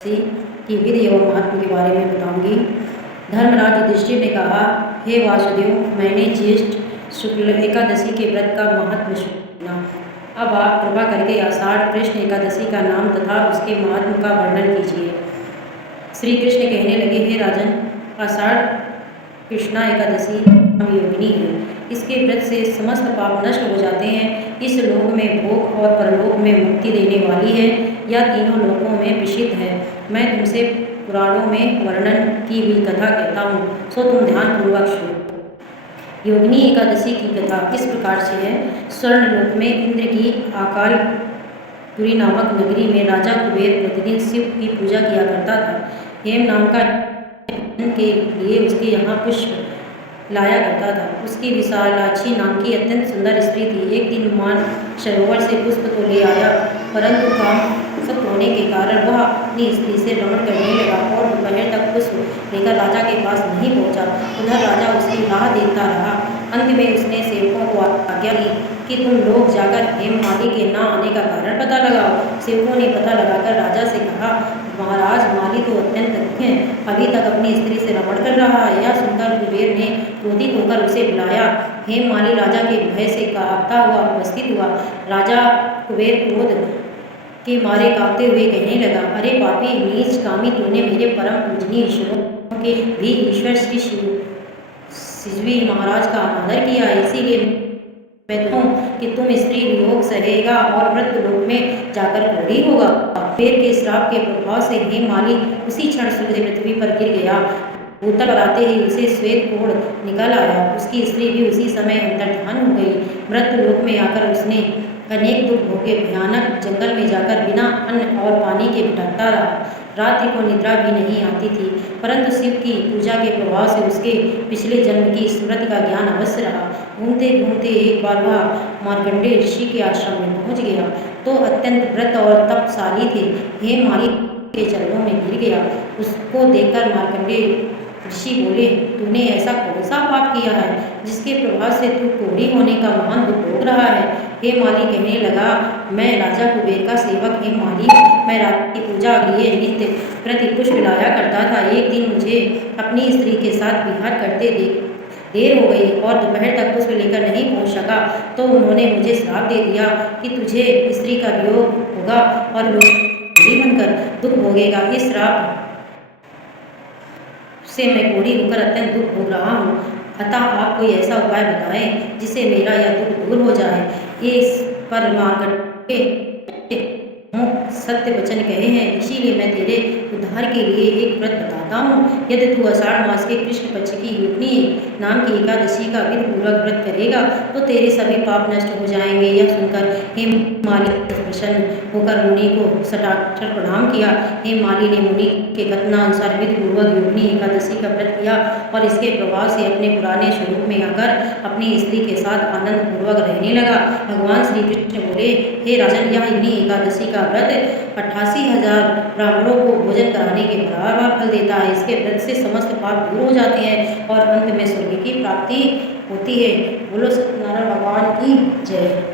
की विधि एवं महत्व के बारे में बताऊंगी। धर्मराज युधिष्ठिर ने कहा, हे वासुदेव, मैंने ज्येष्ठ शुक्ल एकादशी के व्रत का महत्व सुना। अब आप कृपा करके आषाढ़ कृष्ण एकादशी का नाम तथा उसके महत्व का वर्णन कीजिए। श्री कृष्ण कहने लगे, हे राजन, आषाढ़ कृष्णा एकादशी योगिनी है। इसके व्रत से समस्त पाप नष्ट हो जाते हैं। इस लोक में भोग और परलोक में मुक्ति देने वाली है। यह तीनों लोकों में प्रसिद्ध है। मैं तुमसे पुराणों में वर्णन की हुई कथा कहता हूँ, सो तुम ध्यानपूर्वक सुनो। योगिनी एकादशी की कथा इस प्रकार से है। स्वर्णलोक में इंद्र की आकालपुरी नामक नगरी में राजा कुबेर प्रतिदिन शिव की पूजा किया करता था। हेम नाम का के लिए उसके यहाँ पुष्प लाया करता था। उसकी विशालाक्षी नाम की अत्यंत सुंदर स्त्री थी। एक दिन मान सरोवर से पुष्प तो ले आया, परंतु काम सब होने के कारण वह अपनी स्त्री से रमण करने लगा और दोपहर तक पुष्प लेकर राजा के पास नहीं पहुंचा। उधर राजा उसकी राह देखता रहा। अंत में उसने सेवकों को आज्ञा दी कि तुम लोग जाकर हेममाली के न आने का कारण पता लगाओ। सेवकों ने पता लगाकर राजा से कहा, महाराज, माली तो अत्यंत दुखी है, अभी तक अपनी स्त्री से रमण कर रहा है। यह सुनकर कुबेर ने क्रोधित होकर उसे बुलाया। हेममाली राजा के भय से कांपता हुआ उपस्थित हुआ। राजा कुबेर क्रोध के मारे कांपते हुए कहने लगा, अरे पापी, नीच कामी, तूने मेरे परम पूजनीय ईश्वरों के भी ईश्वर श्री शिवी महाराज का अनादर किया है। इसीलिए मैं कहूँ कि तुम स्त्री वियोग सहेगा और मृत्युलोक में जाकर घोड़ी होगा। कुबेर के श्राप के प्रभाव से हेममाली उसी क्षण सूर्य पृथ्वी पर गिर गया। भूतल पर आते ही उसे श्वेत कोढ़ निकल आया। उसकी स्त्री भी उसी समय अंतर्धान हो गई। मृत्युलोक में आकर उसने अनेक दुख भोगे। भयानक जंगल में जाकर बिना अन्न और पानी के भटकता रहा। रात्रि को निद्रा भी नहीं आती थी, परंतु शिव की पूजा के प्रभाव से उसके पिछले जन्म की स्मृति का ज्ञान अवश्य रहा। घूमते घूमते एक बार वह मार्कंडेय ऋषि के आश्रम में पहुंच गया तो अत्यंत व्रत और तपशाली थे। हेममाली के चरणों में गिर गया। उसको देखकर मार्कंडेय ऋषि बोले, तूने ऐसा कौन सा पाप किया है जिसके प्रभाव से तू कोढ़ी होने का महान दुख भोग रहा है। हेममाली कहने लगा, मैं राजा कुबेर का सेवक हेममाली, मैं रात की पूजा के लिए नित्य प्रति पुष्प लाया करता था। एक दिन मुझे अपनी स्त्री के साथ विहार करते देर हो गई और दोपहर तक पुष्प लेकर नहीं पहुंच सका, तो उन्होंने मुझे श्राप दे दिया कि तुझे स्त्री का वियोग होगा और कोढ़ी बनकर दुख भोगेगा। इस श्राप से मैं कोढ़ी होकर अत्यंत दुख भोग रहा हूँ। अतः आप कोई ऐसा उपाय बताएं जिससे मेरा यह दुख दूर हो जाए। इस पर मार्कंडेय सत्य वचन कहे हैं, इसीलिए मैं तेरे उद्धार के लिए एक व्रत बताता हूँ। यदि तू आषाढ़ मास के कृष्ण पक्ष की योगिनी नाम की एकादशी का विधिपूर्वक व्रत करेगा तो तेरे सभी पाप नष्ट हो जाएंगे। यह सुनकर हेममाली प्रसन्न होकर मुनि को सटाक्षर प्रणाम किया। हेममाली ने मुनि के कथनानुसार विधिपूर्वक योगिनी एकादशी का व्रत किया और इसके प्रभाव से अपने पुराने स्वरूप में आकर अपनी स्त्री के साथ आनंद पूर्वक रहने लगा। भगवान श्री कृष्ण बोले, हे राजन, यह योगिनी एकादशी का व्रत 88,000 ब्राह्मणों को भोजन कराने के बराबर फल देता है। इसके व्रत से समस्त पाप दूर हो जाते हैं और अंत में स्वर्ग की प्राप्ति होती है। बोलो सत्यनारायण भगवान की जय।